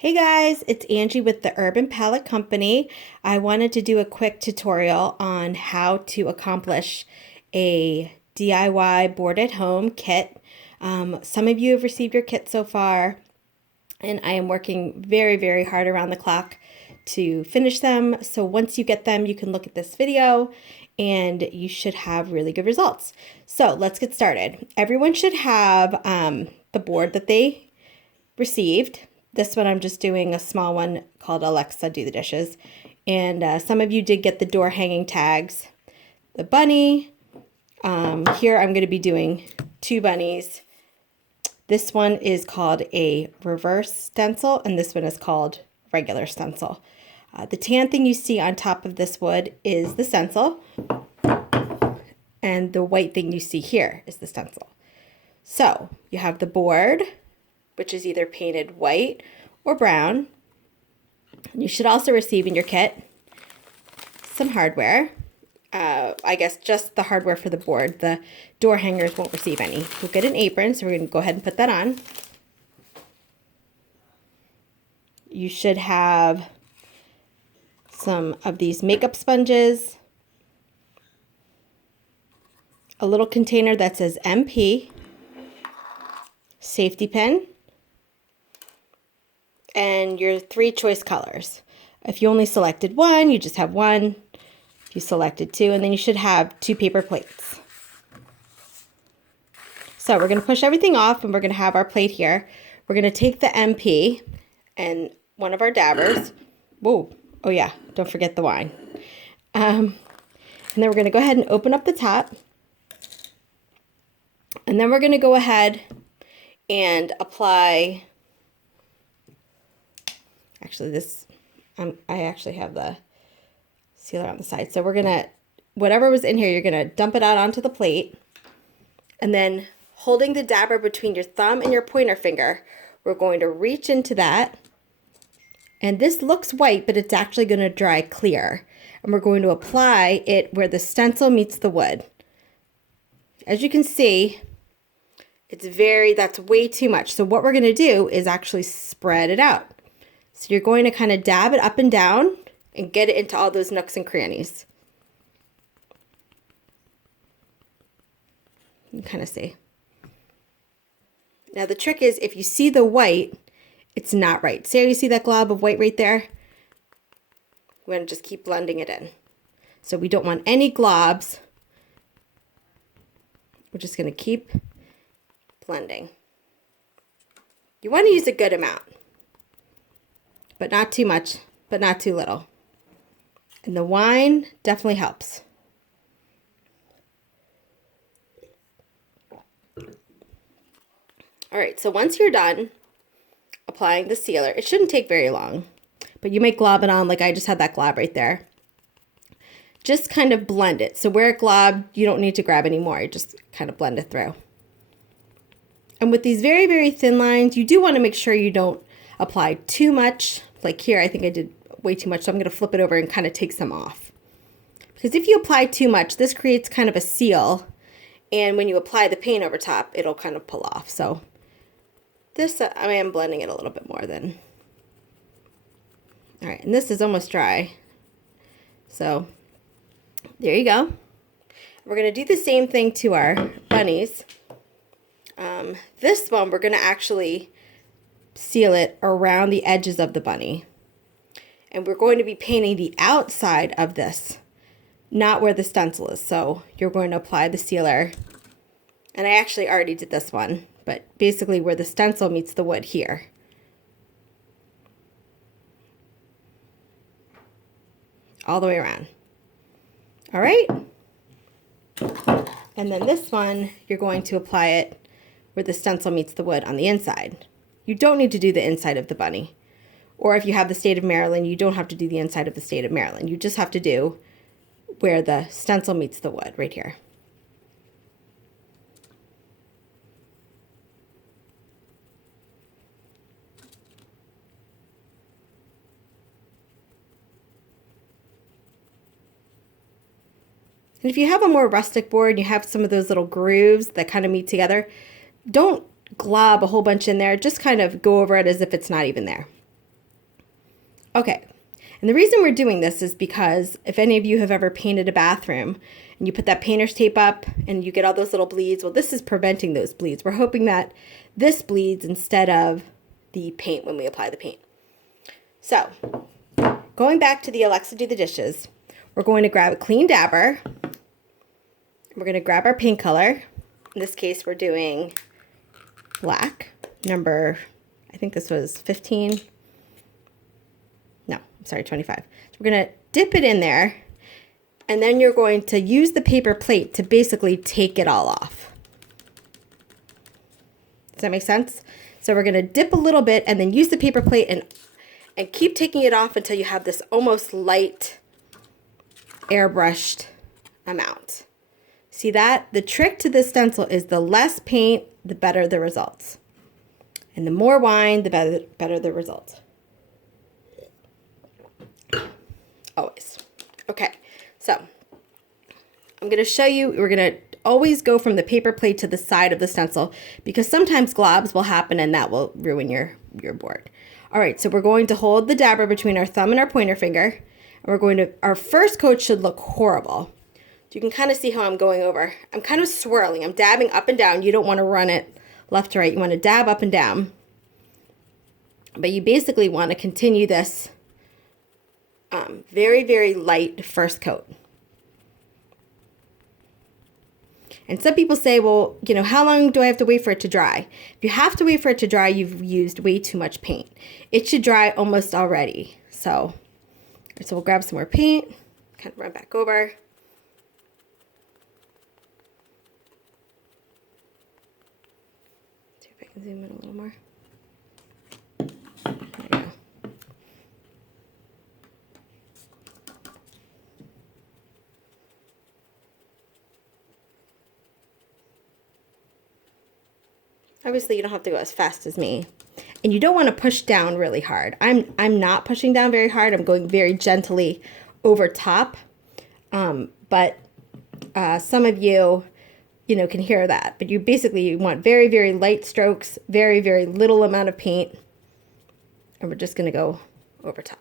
Hey guys, it's Angie with the Urban Palette Company. I wanted to do a quick tutorial on how to accomplish a DIY board at home kit. Some of you have received your kit so far, and I am working very hard around the clock to finish them. So once you get them, you can look at this video and you should have really good results. So let's get started. Everyone should have the board that they received. This one I'm just doing a small one called Alexa Do the Dishes. And some of you did get the door hanging tags. The bunny. Here I'm going to be doing two bunnies. This one is called a reverse stencil, and this one is called regular stencil. The tan thing you see on top of this wood is the stencil, and the white thing you see here is the stencil. So you have the board, which is either painted white or brown. You should also receive in your kit some hardware. I guess just the hardware for the board. The door hangers won't receive any. You'll get an apron, so we're going to go ahead and put that on. You should have some of these makeup sponges, a little container that says MP, safety pin, and your 3 choice colors. If you only selected one, you just have one. If you selected 2, and then you should have 2 paper plates. So we're going to push everything off, and we're going to have our plate here. We're going to take the MP and one of our dabbers. Whoa, oh yeah, don't forget the wine. And then we're going to go ahead and open up the top. And then we're going to go ahead and apply, actually this, I actually have the sealer on the side. So we're going to, whatever was in here, you're going to dump it out onto the plate. And then holding the dabber between your thumb and your pointer finger, we're going to reach into that. And this looks white, but it's actually going to dry clear. And we're going to apply it where the stencil meets the wood. As you can see, that's way too much. So what we're going to do is actually spread it out. So you're going to kind of dab it up and down and get it into all those nooks and crannies. You can kind of see. Now the trick is, if you see the white, it's not right. See how you see that glob of white right there? We're going to just keep blending it in. So we don't want any globs. We're just going to keep blending. You want to use a good amount, but not too much, but not too little. And the wine definitely helps. All right, so once you're done applying the sealer, it shouldn't take very long, but you may glob it on like I just had that glob right there. Just kind of blend it. So where it globbed, you don't need to grab anymore. You just kind of blend it through. And with these very thin lines, you do want to make sure you don't apply too much. Like here, I think I did way too much, so I'm going to flip it over and kind of take some off. Because if you apply too much, this creates kind of a seal, and when you apply the paint over top, it'll kind of pull off. So this, I am blending it a little bit more than. All right, and this is almost dry. So there you go. We're going to do the same thing to our bunnies. This one, we're going to actually seal it around the edges of the bunny. And we're going to be painting the outside of this, not where the stencil is. So you're going to apply the sealer. And I actually already did this one, but basically where the stencil meets the wood here. All the way around. All right. And then this one, you're going to apply it where the stencil meets the wood on the inside. You don't need to do the inside of the bunny. Or if you have the state of Maryland, you don't have to do the inside of the state of Maryland. You just have to do where the stencil meets the wood, right here. And if you have a more rustic board, you have some of those little grooves that kind of meet together, don't glob a whole bunch in there. Just kind of go over it as if it's not even there. Okay, and the reason we're doing this is because if any of you have ever painted a bathroom and you put that painter's tape up and you get all those little bleeds, well, this is preventing those bleeds. We're hoping that this bleeds instead of the paint when we apply the paint. So, going back to the Alexa Do the Dishes, we're going to grab a clean dabber. We're going to grab our paint color. In this case, we're doing black, number, I think this was 15. No, I'm sorry, 25. So we're going to dip it in there, and then you're going to use the paper plate to basically take it all off. Does that make sense? So we're going to dip a little bit and then use the paper plate and keep taking it off until you have this almost light airbrushed amount. See that? The trick to this stencil is the less paint, the better the results. And the more wine, the better the results. Always. Okay, so I'm going to show you, we're going to always go from the paper plate to the side of the stencil because sometimes globs will happen and that will ruin your board. All right, so we're going to hold the dabber between our thumb and our pointer finger. And we're going to, our first coat should look horrible. You can kind of see how I'm going over. I'm kind of swirling. I'm dabbing up and down. You don't want to run it left to right. You want to dab up and down. But you basically want to continue this very, very light first coat. And some people say, well, you know, how long do I have to wait for it to dry? If you have to wait for it to dry, you've used way too much paint. It should dry almost already. So we'll grab some more paint, kind of run back over. See if I can zoom in a little more. There you go. Obviously, you don't have to go as fast as me. And you don't want to push down really hard. I'm not pushing down very hard. I'm going very gently over top. But some of you, can hear that. But you basically want very, very light strokes, very, very little amount of paint. And we're just going to go over top.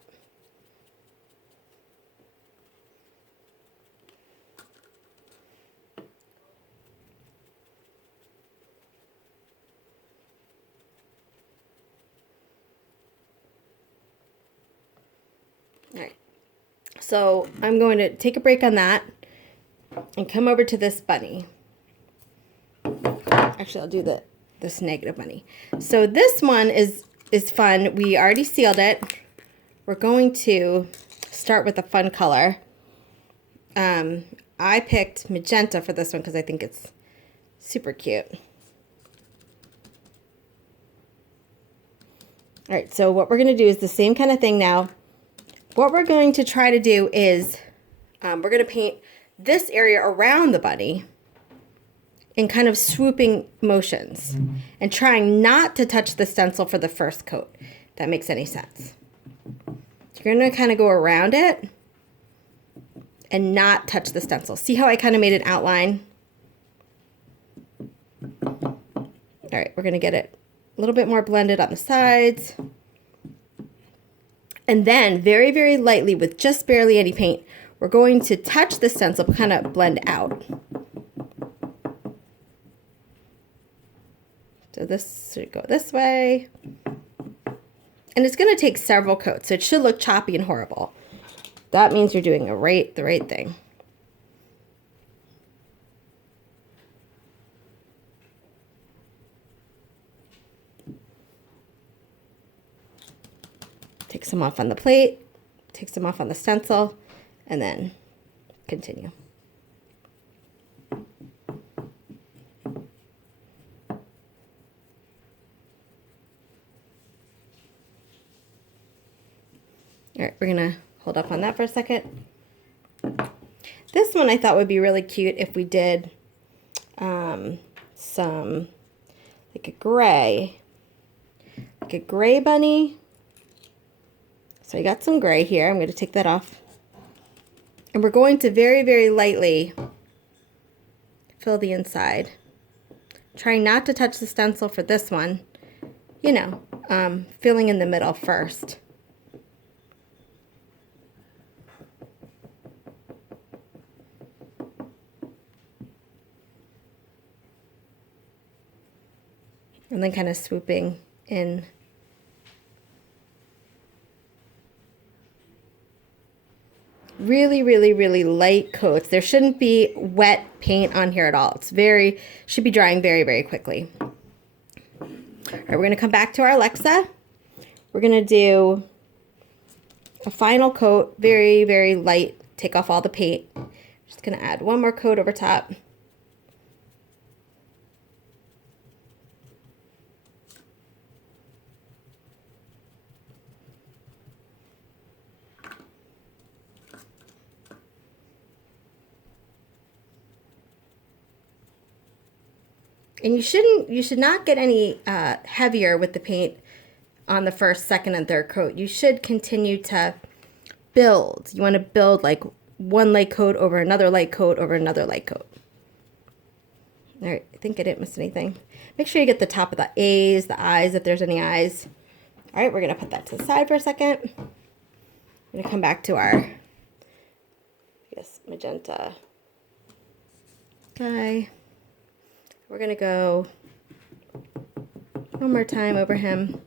All right, so I'm going to take a break on that and come over to this bunny. Actually, I'll do this negative bunny. So this one is fun. We already sealed it. We're going to start with a fun color. I picked magenta for this one because I think it's super cute. All right, so what we're going to do is the same kind of thing now. What we're going to try to do is we're going to paint this area around the bunny in kind of swooping motions and trying not to touch the stencil for the first coat, if that makes any sense. You're going to kind of go around it and not touch the stencil. See how I kind of made an outline? All right, we're going to get it a little bit more blended on the sides. And then very, very lightly with just barely any paint, we're going to touch the stencil, kind of blend out. So this should go this way. And it's going to take several coats, so it should look choppy and horrible. That means you're doing the right thing. Take some off on the plate, take some off on the stencil, and then continue. All right, we're gonna hold up on that for a second. This one I thought would be really cute if we did some, like a gray bunny. So I got some gray here. I'm going to take that off. And we're going to very, very lightly fill the inside. Trying not to touch the stencil for this one. Filling in the middle first. And then kind of swooping in. Really, really, really light coats. There shouldn't be wet paint on here at all. It's should be drying very, very quickly. All right, we're gonna come back to our Alexa. We're gonna do a final coat, very, very light, take off all the paint. Just gonna add one more coat over top. And you should not get any heavier with the paint on the first, second, and third coat. You should continue to build. You want to build like one light coat over another light coat over another light coat. All right, I think I didn't miss anything. Make sure you get the top of the A's, the I's, if there's any I's. All right, we're gonna put that to the side for a second. I'm gonna come back to our, I guess, magenta guy. We're gonna go one more time over him.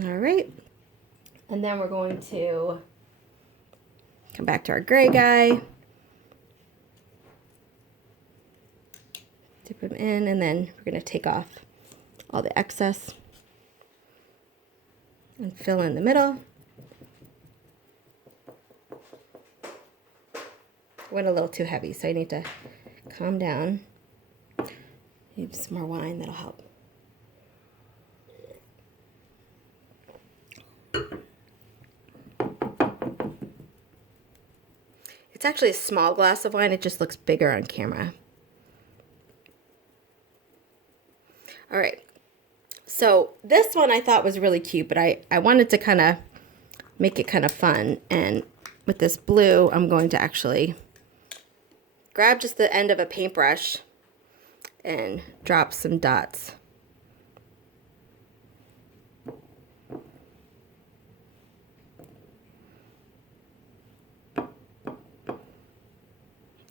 All right, and then we're going to come back to our gray guy. Dip him in, and then we're gonna take off all the excess and fill in the middle. Went a little too heavy, so I need to calm down. Need some more wine, that'll help. It's actually a small glass of wine, it just looks bigger on camera. All right, so this one I thought was really cute, but I wanted to kind of make it kind of fun. And with this blue, I'm going to actually grab just the end of a paintbrush and drop some dots.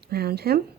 Around him.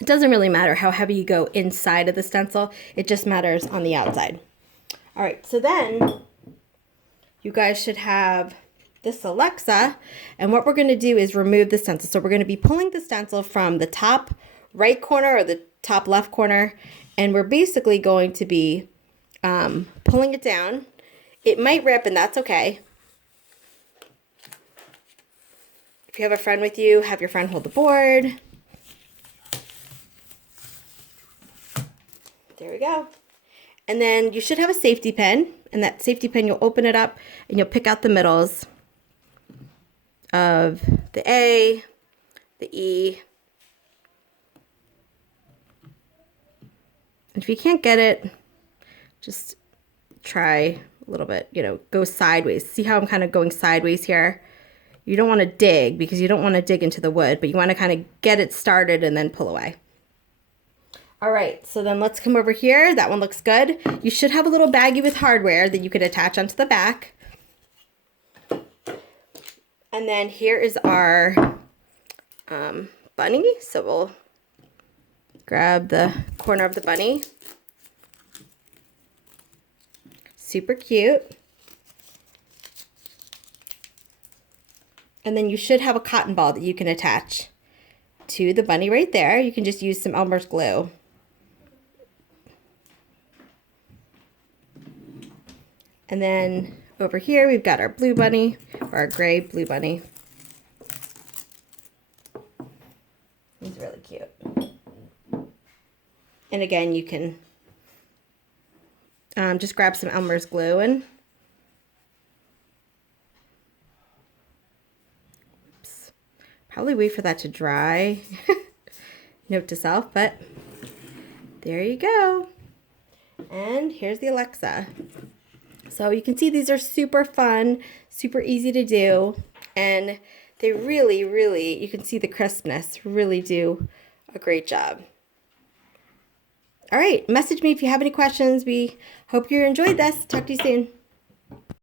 It doesn't really matter how heavy you go inside of the stencil. It just matters on the outside. All right, so then you guys should have this Alexa, and what we're going to do is remove the stencil. So we're going to be pulling the stencil from the top right corner or the top left corner, and we're basically going to be pulling it down. It might rip, and that's okay. If you have a friend with you, have your friend hold the board. There we go. And then you should have a safety pin, and that safety pin, you'll open it up and you'll pick out the middles of the A, the E. And if you can't get it, just try a little bit, go sideways. See how I'm kind of going sideways here? You don't want to dig because you don't want to dig into the wood, but you want to kind of get it started and then pull away. All right, so then let's come over here. That one looks good. You should have a little baggie with hardware that you could attach onto the back. And then here is our bunny. So we'll grab the corner of the bunny. Super cute. And then you should have a cotton ball that you can attach to the bunny right there. You can just use some Elmer's glue. And then over here, we've got our blue bunny, or our gray blue bunny. He's really cute. And again, you can Just grab some Elmer's glue and probably wait for that to dry. Note to self, but there you go. And here's the Alexa. So you can see these are super fun, super easy to do, and they really, really, you can see the crispness, really do a great job. All right, message me if you have any questions. We hope you enjoyed this. Talk to you soon.